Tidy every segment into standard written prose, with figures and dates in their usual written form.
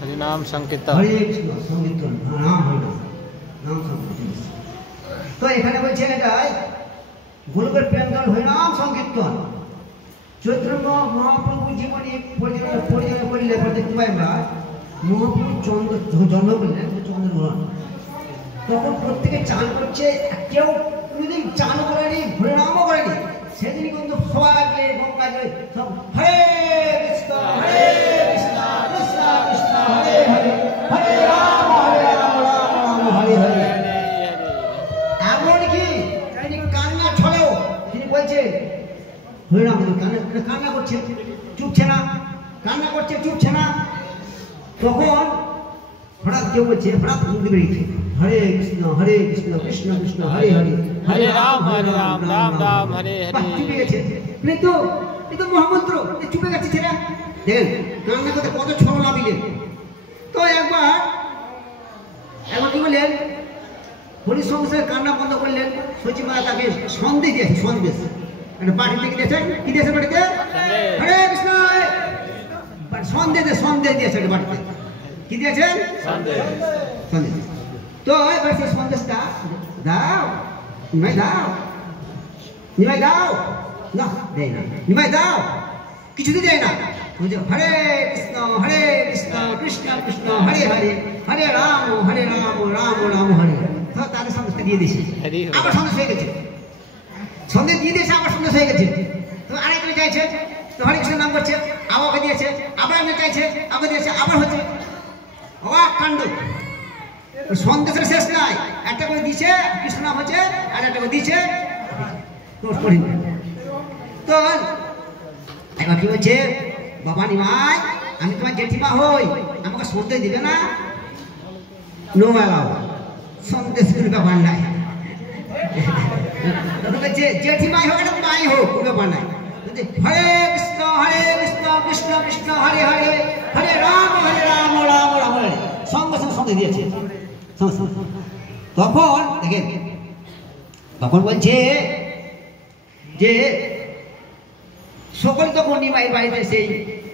हरिनाम संकीर्तन हरे कृष्ण संकीर्तन नाम हरिनाम नाम संकीर्तन तो এখানে বলছে এটাই গোলকের প্রেমধন হরিনাম সংকীর্তন চৈত্র মহাপ্রভু জীবনী পরিচালনা করলে প্রত্যেকবার মহাপ্রভু জন্ম করলেন চন্দ্রগ্রহণ তখন প্রত্যেকে চান করছে কেউ কোনোদিন চান করেনি হরিনামও করেনি সেদিন কিন্তু সবাই গিয়ে গঙ্গা জয় সব হরে কৃষ্ণ কৃষ্ণ কৃষ্ণ হরে হরে হরে রাম রাম হরে হরে এমনকি তিনি কান্না ছড়েও তিনি বলছেন হরিনাম কান্না করছে চুপছে না কান্না করছে চুপছে না তখন হঠাৎ কেউ বলছে হঠাৎ মুখ বেরিয়েছে हरे कृष्ण कृष्ण कृष्ण हरे हरे हरे राम राम राम हरे हरे চুপে গেছে কিন্তু মহামন্ত্র চুপে গেছে ছেলে দেখেন কান্না করতে কত ছড় লাভিলেন তো একবার কি বললেন হরি সংসার কান্না বন্ধ করলেন সচিবা তাকে সন্দেশ দিয়েছে সন্দেশ একটা বাড়িতে কি দিয়েছে বাড়িতে হরে কৃষ্ণ সন্দেশ দিয়েছে একটা বাড়িতে কি দিয়েছে সন্দেশ তো এবার সেই সন্দেশটা দাও নিমাই দাও না দেয় না নিমাই দাও কিছুতে দেয় না হরে কৃষ্ণ কৃষ্ণ কৃষ্ণ হরে হরে হরে রাম রাম রাম হরে তো তাদের সন্দেশটা দিয়ে দিয়েছে আবার সন্দেশ হয়ে গেছে সন্দেশ দিয়ে দিয়েছে আবার সন্দেশ হয়ে গেছে তো আরেকজন চাইছে তো হরে কৃষ্ণ নাম করছে আবার দিয়েছে আবার একজন চাইছে আবার দিয়েছে আবার হচ্ছে অবাক কাণ্ড সন্দেশের শেষ নাই একটা করে দিছে কৃষ্ণ নাম হচ্ছে আর একটা করে দিছে তো এবার কি বলছে বাবা নিমাই আমি তোমার জেঠিমা হই আমাকে সন্দেশ দিবে না নো অ্যালাউ সন্দেশ কোনো ব্যাপার নাই বলছে জেঠিমাই হোক না মাই হোক কোনো ব্যাপার নাই হরে কৃষ্ণ কৃষ্ণ কৃষ্ণ হরে হরে হরে রাম রাম রাম হরে সঙ্গে সঙ্গে সন্দেশ দিয়েছে তখন দেখেন তখন বলছে যে সকলে তখন নিমাইয়ের বাড়িতে সেই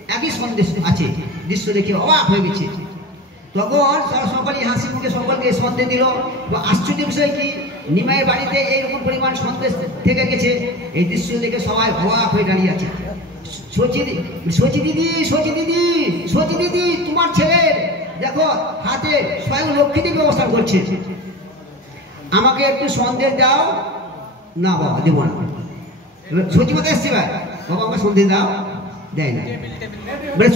একই সন্দেশ আছে দৃশ্য দেখে অবাক হয়ে গেছে তখন সকলে হাসি মুখে সকলকে সন্দেশ দিল আশ্চর্য বিষয় কি নিমাইয়ের বাড়িতে এইরকম পরিমাণ সন্দেশ থেকে গেছে এই দৃশ্য দেখে সবাই অবাক হয়ে দাঁড়িয়ে আছে সচি দিদি তোমার ছেলের দেখো হাতে স্বয়ং লক্ষ্মী দেবী অবস্থান করছে আমাকে একটু সন্দেশ দাও না বাবা দেবো না সচিমাতা এসছে বাবা আমাকে সন্দেশ দাও দেয় না মানে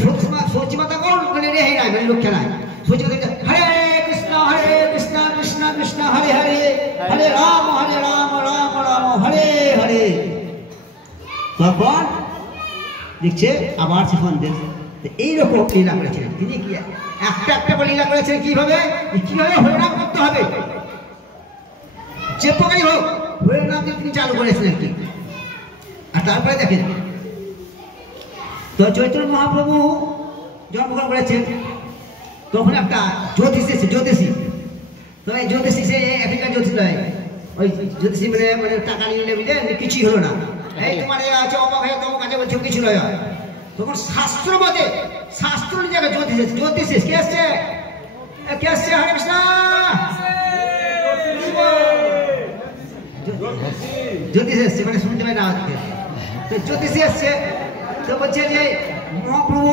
সচিমাতা কোন মানে রেহাই নাই মানে লক্ষ্য নাই সচিমাতা হরে কৃষ্ণ কৃষ্ণ কৃষ্ণ হরে হরে হরে রাম রাম রাম হরে হরে তখন দেখছে আবার সে সন্দেশ এইরকম লীলা করেছিলেন তিনি কি একটা করে লীলা করেছেন কিভাবে হরিনাম করতে হবে যে প্রকারই হোক হরিনাম তিনি চালু করেছিলেন কি আর তারপরে দেখেন তো চৈতন্য মহাপ্রভু জন্মগ্রহণ করেছেন তখন একটা জ্যোতিষী তো এই জ্যোতিষী সে আফ্রিকার জ্যোতিষ নয় ওই জ্যোতিষী মানে টাকা নিলে বুঝলে কিছুই হলো না এই তোমার আছে অবাক হয়ে তোমার কাছে বলছে কিছু নয় তখন শাস্ত্র জায়গায় জ্যোতিষ কে আসছে হরে কৃষ্ণ জ্যোতিষ এসছে মানে শুনতে পাই না তো জ্যোতিষ এসছে তো বলছে যে মহাপ্রভু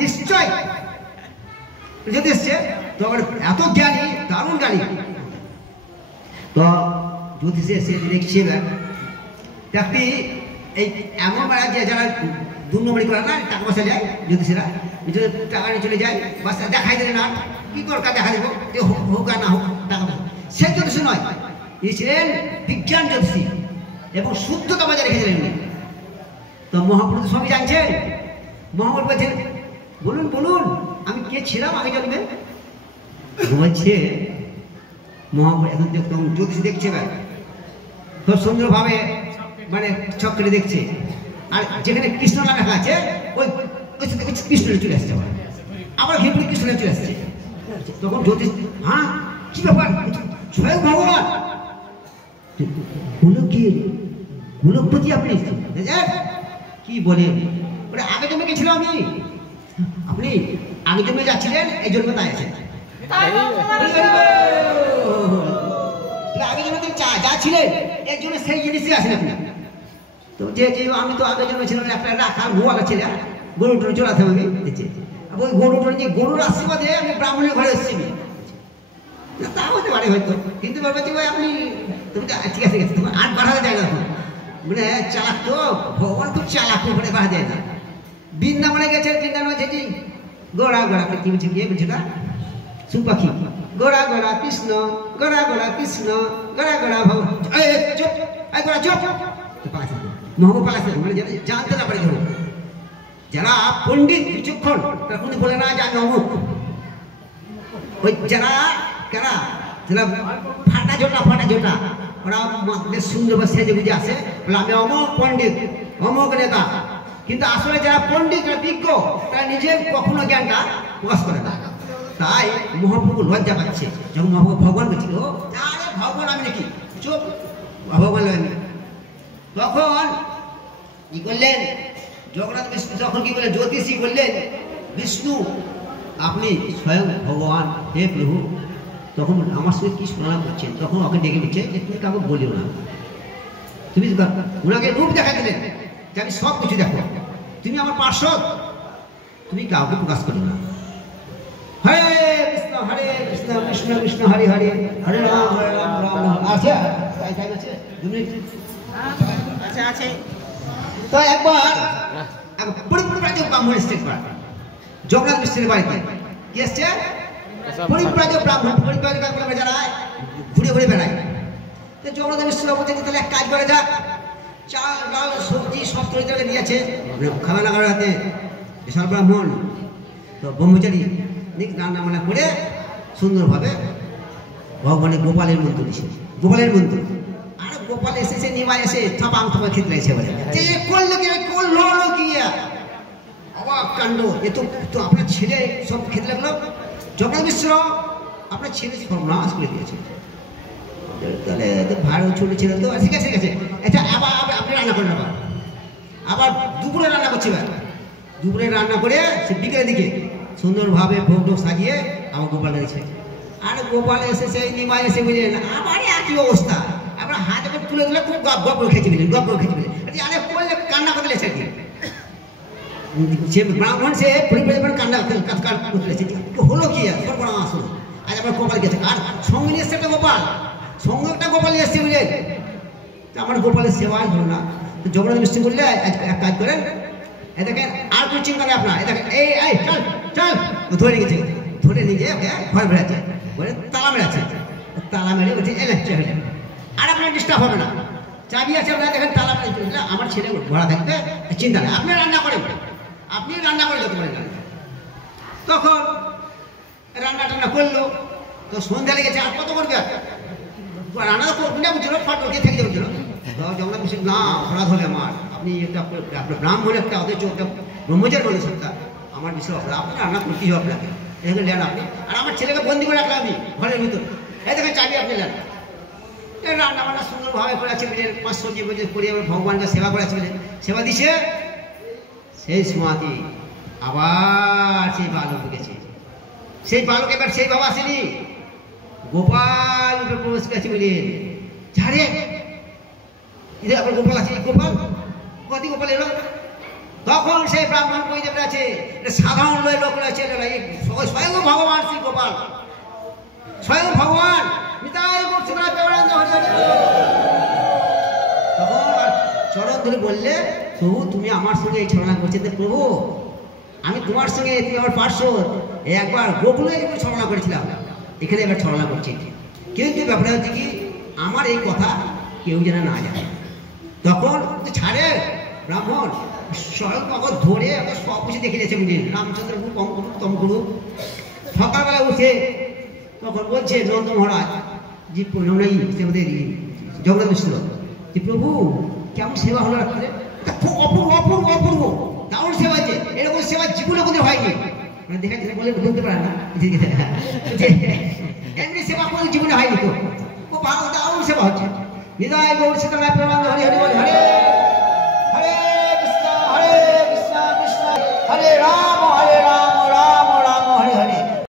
নিশ্চয় জ্যোতিষ এসছে তো এত জ্ঞানী দারুণ জ্ঞানী তো জ্যোতিষ এসে দেখছে দেখবি এই এমন বেড়া যে যারা 2 নম্বরই করে না টাকা পয়সা যায় জ্যোতিষীরা টাকা নিয়ে চলে যায় বাস দেখাই দিলে না কি দরকার দেখা দেবো যে হোক আর না হোক টাকা পয়সা সে জ্যোতিষী নয় তিনি ছিলেন বিজ্ঞান জ্যোতিষী এবং শুদ্ধতা বজায় রেখেছিলেন তো মহাপ্রভু সবই জানছেন মহাপ্রভু বলছেন বলুন আমি কে ছিলাম আগে জানবেন বলছে মহাপ্রভু এখন দেখতাম জ্যোতিষী দেখছে খুব সুন্দরভাবে মানে চক্রে দেখছে আর যেখানে কৃষ্ণ লেখা আছে ওই কৃষ্ণ চলে আসছে আবার ঘেপড়ে কৃষ্ণ চলে আসছে তখন জ্যোতিষ হ্যাঁ কি ব্যাপার স্বয়ং ভগবান গোলকপতি আপনি কি বলে আগে জন্মে গেছিলাম আমি আপনি আগে জন্মে যাচ্ছিলেন, এই জন্ম তাই আছেন। আগে জন্মে যা ছিলেন এর জন্য সেই জিনিসই আছেন আপনি। তো যে আমি তো আগে জন্মে ছিলাম একটা রাখা গোয়ালা ছিল, গরু টরু চড়াতে হবে দেখছি, ওই গরু টরু যে গরুর আশীর্বাদে আমি ব্রাহ্মণের ঘরে এসেছি। তা হতে পারে হয়তো, কিন্তু বলবে যে ভাই আপনি তুমি ঠিক আছে ঠিক আছে, তোমার আর বাড়াতে যায় না, মানে চালাক তো ভগবান খুব চালাক করে বাড়া দেয় না। বৃন্দাবনে গেছে, বৃন্দাবনে যেটি গোড়া গোড়া কি বলছি গিয়ে বলছে না সুপাখি, গোড়া গোড়া কৃষ্ণ, গোড়া গোড়া কৃষ্ণ, গোড়া গোড়া ভগবান চুপ, গোড়া চুপ, মহবুব পালাচ্ছে, মানে জানতে না পারে ধরো। যারা পণ্ডিত বিচক্ষণ তারা কোনো বলে না যে আমি অমুক। ওই যারা কারা যারা ফাটা জোটা ওরা বেশ সুন্দরভাবে সেজে বুঝে আসে, বলে আমি অমুক পণ্ডিত, অমুক নেতা। কিন্তু আসলে যারা পণ্ডিত যারা বিজ্ঞ তারা নিজের কখনো জ্ঞানটা প্রকাশ করে না। তাই মহাপ্রভু লজ্জা পাচ্ছে যখন মহাপ্রভু ভগবান বলছিল আরে ভগবান আমি নাকি চুপ, ভগবান লয়। তখন কি করলেন জগন্নাথ বিষ্ণু, যখন কি করলেন জ্যোতিষী বললেন বিষ্ণু আপনি স্বয়ং ভগবান, হে প্রভু। তখন আমার সঙ্গে কি স্মরণ করছেন, তখন ওকে ডেকে দিচ্ছে যে তুমি কাউকে বলিও না। তুমি ওনাকে রূপ দেখা দিলেন যে আমি সব কিছু দেখো, তুমি আমার পার্শ্বদ, তুমি কাউকে প্রকাশ করো না। হরে কৃষ্ণ কৃষ্ণ কৃষ্ণ হরে হরে, হরে রাম রাম রাম। আচ্ছা আছে 2 মিনিট আচ্ছা আছে। তো একবার পরিব্রাজ ব্রাহ্মণ এসছে, জগন্নাথ মিশ্রের বাড়িতে কি এসছে, পরিব্রাজ ব্রাহ্মণ। পরিব্রাজ যারা ঘুরে ঘুরে বেড়ায়, তো জগন্নাথ মিশ্র বলছে তাহলে এক কাজ করে যাক, চাল ডাল সবজি সব তরিতরকারি দিয়েছে খাওয়া লাগার হাতে বিশাল ব্রাহ্মণ। তো ব্রহ্মচারী রান্না বান্না করে সুন্দরভাবে ভগবানের গোপালের মন্ত্র দিছে, গোপালের মন্ত্র। আর গোপাল এসেছে নিমা এসে থাপাং থাপা খেতে লাগছে, বলে যে করলো কি করলো কি অবাক কাণ্ড, এ তো আপনার ছেলে সব খেতে লাগলো। জগন্নাথ মিশ্র আপনার ছেলে সর্বনাশ করে দিয়েছে। তাহলে ভাড়া ছোট ছিল তো ঠিক আছে ঠিক আছে, আচ্ছা আবার আপনি রান্না করেন, আবার দুপুরে রান্না করছে। দুপুরে রান্না করে সে বিকেলের দিকে সুন্দরভাবে ভোগ টোগ সাজিয়ে আমার গোপাল দিয়েছে। আর গোপাল এসেছে নিমা এসে বুঝলেন আবার একই অবস্থা, আবার হাতে করে তুলে দিলে খুব গপ গপ করে খেতে পেলেন, গপ গপ খেতে পেলেন। আরে করলে কান্না করতে লেগেছে আর কি, সে ব্রাহ্মণ সে পরিবার কান্না করতে লেগেছে, হলো কি আর সর্বনাশ হলো। আজ আমার গোপাল গেছে, আর সঙ্গে নিয়ে এসছে একটা গোপাল, সঙ্গে একটা গোপাল নিয়ে এসছে বুঝলেন। আমার গোপালের সেবাই হলো না। তো জগন্নাথ মিষ্টি বললে এক কাজ করেন, এ দেখেন আর কোনো চিন্তা নেই আপনার, এ দেখেন এই চল চল, ধরে নিয়ে গেছে, ধরে নিয়ে গিয়ে ওকে ঘর বেড়াচ্ছে, বলে তালা মেরেছে, তালা মেরে বলছে এলে চলে, আর আপনার ডিস্টার্ব হবে না, চাবি আছে আপনার দেখেন তালা মেরে চলে, আমার ছেলে ঘোড়া থাকতে চিন্তা নেই, আপনি রান্না করেন, আপনি রান্না করে যেতে পারেন। তখন রান্না টান্না করলো, তো সন্ধ্যা লেগেছে, আর কত করবে, রান্না তো করবে না বুঝলো, ফটো গিয়ে থেকে যাচ্ছিল। জগন্নাথ মিশ্র না অপরাধ হবে আমার, আপনি একটা আপনার ব্রাহ্মণ একটা অথচ একটা ব্রহ্মচার মানুষ একটা, আমার বিষয় অপরাধ, আপনি রান্না করতেই হবে আপনাকে, এখানে নেন আপনি, আর আমার ছেলেকে বন্দি করে রাখলাম আমি ঘরের ভিতর, এই দেখেন চাবি আপনি নেন। রান্না বান্না সুন্দরভাবে করে আছে, 5 সবজি বছর করে ভগবানকে সেবা করে আছে, সেবা দিছে। সেই সময়তে আবার সেই বালক ঢুকেছে, সেই বালক এবার সেই বাবা আসেনি, গোপাল প্রবেশ করেছে বলেন ঝাড়ে আবার গোপাল আছে, গোপাল কতি গোপাল এলো। তখন সেই ব্রাহ্মণ কই যে আছে সাধারণ লোক রয়েছে, স্বয়ং ভগবান শ্রী গোপাল, স্বয়ং ভগবান তখন চরণ ধরে বললে প্রভু তুমি আমার সঙ্গে এই ছলনা করছে, প্রভু আমি তোমার সঙ্গে তুমি আমার পার্শ্বদ, একবার গোকুলে ছলনা করেছিলাম, এখানে এবার ছলনা করছি, কিন্তু ব্যাপারটা হচ্ছে কি আমার এই কথা কেউ যেন না জানে। তখন ছাড়ে ব্রাহ্মণ স্বয়ং তখন ধরে সব কিছু দেখে দিয়েছে, বুঝলেন রামচন্দ্র কম করুক তম করুক। সকালবেলা উঠে তখন বলছে নন্দ মহারাজ যে প্রণয়ী সেবাদের জগন্নাথ মিশ্র যে প্রভু কেমন সেবা হলো রাত্রে, খুব অপূর্ব অপূর্ব অপূর্ব দারুণ সেবা আছে, এরকম সেবা জীবনে কোথাও হয়নি, মানে দেখা যাচ্ছে বলে বলতে পারে না, এমনি সেবা কোনো জীবনে হয়নি, তো খুব ভালো দারুণ সেবা হচ্ছে। হৃদয় গৌর সীতারাম প্রণাম, হরি হরি বল, হরে হরে কৃষ্ণ কৃষ্ণ হরে রাম